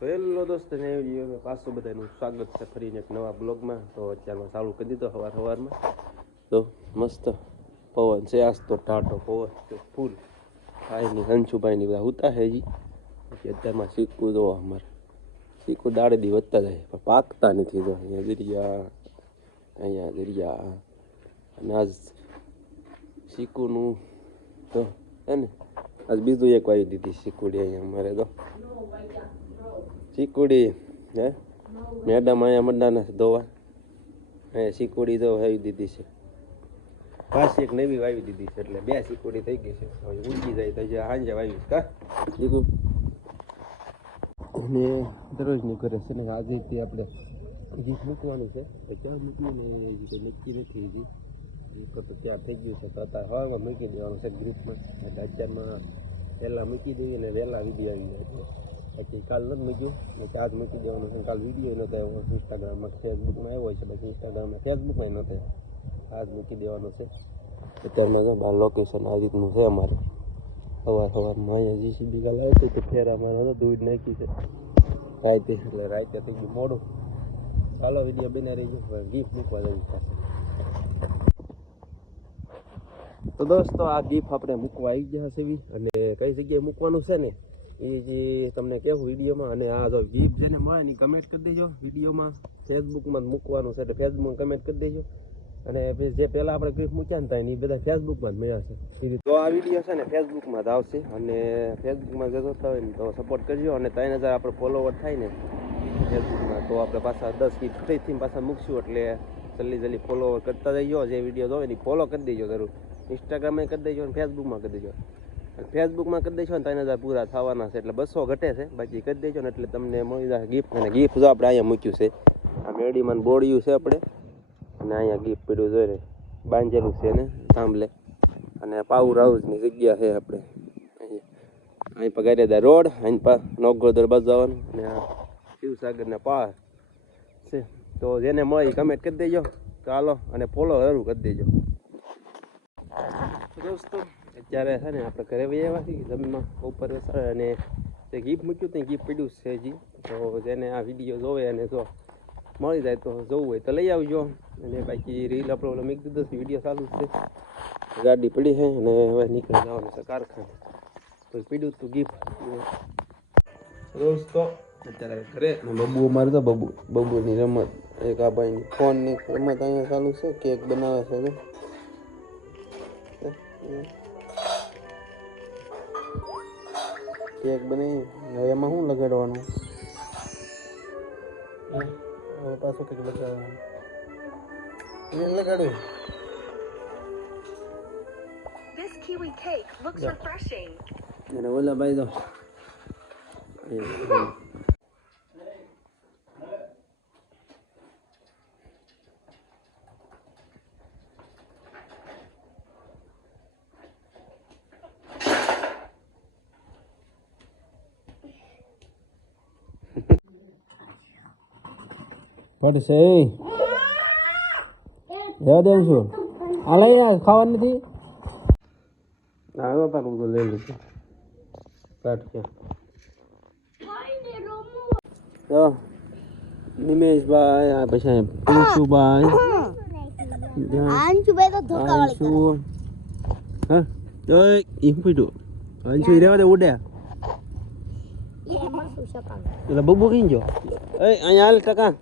Hello દોસ્તો ને video પાછું બધાનું સ્વાગત છે ફરીને એક નવા બ્લોગમાં. તો અત્યારમાં ચાલુ કરી દીધો સવારમાં તો મસ્ત પવન છે. આજ તો ટાટો પવન છે ફૂલ. ભાઈની હંશુભાઈની બધા ઉતા છે હજી. પછી અત્યારમાં શીખવું જો અમારે શીખવું દાડે દી વધતા જાય પણ પાકતા નથી. જો અહીંયા દરિયા અને આજ શીખુનું તો હે ને આજ બીજું એક વાવી દીધી શીખુડી અહીંયા અમારે તો ચીકુડી હે મેડમ અહીંયા મંડાના ધોવા હે ચીકુડી તો વાવી દીધી છે. પાછી એક નવી વાવી દીધી છે એટલે બે ચીકુડી થઈ ગઈ છે. હવે ઉગી જાય તો જે સાંજે વાવી કા દીધું અને દરરોજની કરે છે ને આજે તે આપણે ગીત મૂકવાનું છે. ક્યાં મૂકવું ને એ નક્કી નથી હજી. તો ત્યાં થઈ ગયું છે તો અત્યારે હવામાં મૂકી દેવાનું છે ગ્રુપમાં. એટલે અત્યારમાં વહેલા મૂકી દઈએ ને વહેલા વિડીયો આવી જાય. પછી કાલ નથી મૂક્યું ને આજ મૂકી દેવાનું છે. કાલ વિડીયો નહોતો આવ્યો ઇન્સ્ટાગ્રામમાં ફેસબુકમાં આવ્યો છે. પછી ઇન્સ્ટાગ્રામમાં ફેસબુકમાં નહોતો આજ મૂકી દેવાનો છે. અત્યારમાં બાર લોકેશન આ રીતનું છે અમારે. સવારમાં અહીંયા જીસીબી કાલ આવતું તો ફેરામાં દૂધ નાખી છે રાતે. એટલે રાતે થઈ ગયું મોડું. ચાલો વિડીયો બના રહી ગયો. ગીફ્ટ મૂકવા જવું પડશે. તો દોસ્તો આ ગીફ્ટ આપણે મૂકવા આવી ગયા છે અને કઈ જગ્યાએ મૂકવાનું છે ને એ જે તમને કહેવું વિડીયોમાં. અને આ જો ગીફ્ટ જેને મળે ને કમેન્ટ કરી દેજો વિડીયોમાં. ફેસબુકમાં જ મૂકવાનું છે એટલે ફેસબુકમાં કમેન્ટ કરી દેજો. અને જે પહેલાં આપણે ગીફ્ટ મૂક્યા ને ત્યાં એ બધા ફેસબુકમાં જ મળ્યા છે. તો આ વિડીયો છે ને ફેસબુકમાં જ આવશે અને ફેસબુકમાં જતો હોય ને તો સપોર્ટ કરજો. અને 3000 આપણે ફોલોવર થાય ને ફેસબુકમાં તો આપણે પાછા 10 ગીફ્ટ ફરીથી પાછા મૂકશું. એટલે જલ્દી ફોલોવર કરતા જઈજો. જે વિડીયો જોવે ને ફોલો કરી દેજો જરૂર. ઇન્સ્ટાગ્રામમાં કરી દેજો અને ફેસબુકમાં કરી દેજો. ફેસબુકમાં કરી દેશો ને 3000 પૂરા થવાના છે એટલે 200 ઘટે છે. બાકી કરી દેજો ને એટલે તમને મળી જશે ગિફ્ટ. અને ગિફ્ટ જો આપણે અહીંયા મૂક્યું છે. આ મેડીમાં બોડિયું છે આપણે અને અહીંયા ગિફ્ટ પીડ્યું જોઈને બાંધેલું છે ને થાંભલે. અને પાવર હાઉસની જગ્યા છે આપણે અહીં પગારેદા રોડ અહીં પા નોગોદર બાજુ જવાનું. અને આ શિવસાગરના પાર છે. તો જેને મળે કમેન્ટ કરી દેજો. ચાલો અને ફોલો જરૂર કરી દેજો દોસ્તો. અત્યારે છે ને આપણે ઘરે આવ્યા છીએ જમીનમાં ઉપર અને જે ગીફ્ટ મૂક્યું ત્યાં ગીફ્ટ પડ્યું છે હજી. તો જેને આ વિડીયો જોવે અને જો મળી જાય તો જોવું હોય તો લઈ આવજો. અને બાકી રીલ આપણે મૂકી દીધો છે. વિડીયો ચાલુ છે. ગાડી પડી છે અને હવે નીકળી જવાનું છે કારખાને. તો પડ્યું હતું ગીફ્ટ દોસ્તો. અત્યારે ઘરે બબુ અમારે તો બબુની રમત એક આ ભાઈ ફોનની રમત અહીંયા ચાલુ છે. કેક બનાવે છે કેક બનાવી. હવે એમાં શું લગાડવાનું પાછું કંઈક લગાડવાનું એને લગાડ્યું. અને ઓલા ભાઈ તો પડશે જવા દેવું છું. આ લઈ ખાવાનું નથી. હા પાકું તો લઈ લીધું કાઢ ક્યાં તો નિમેશભાઈ આ પછી પિંશુભાઈ હા તો એ પીડું અંશુ રહેવા દે ઉડ્યા. એટલે બબુ કઈ ગયો અહીંયા હાલ ટકા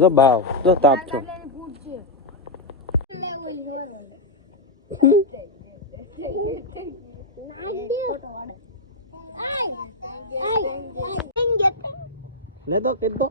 જો ભાવ જો તાપ છો. લે તો કે તો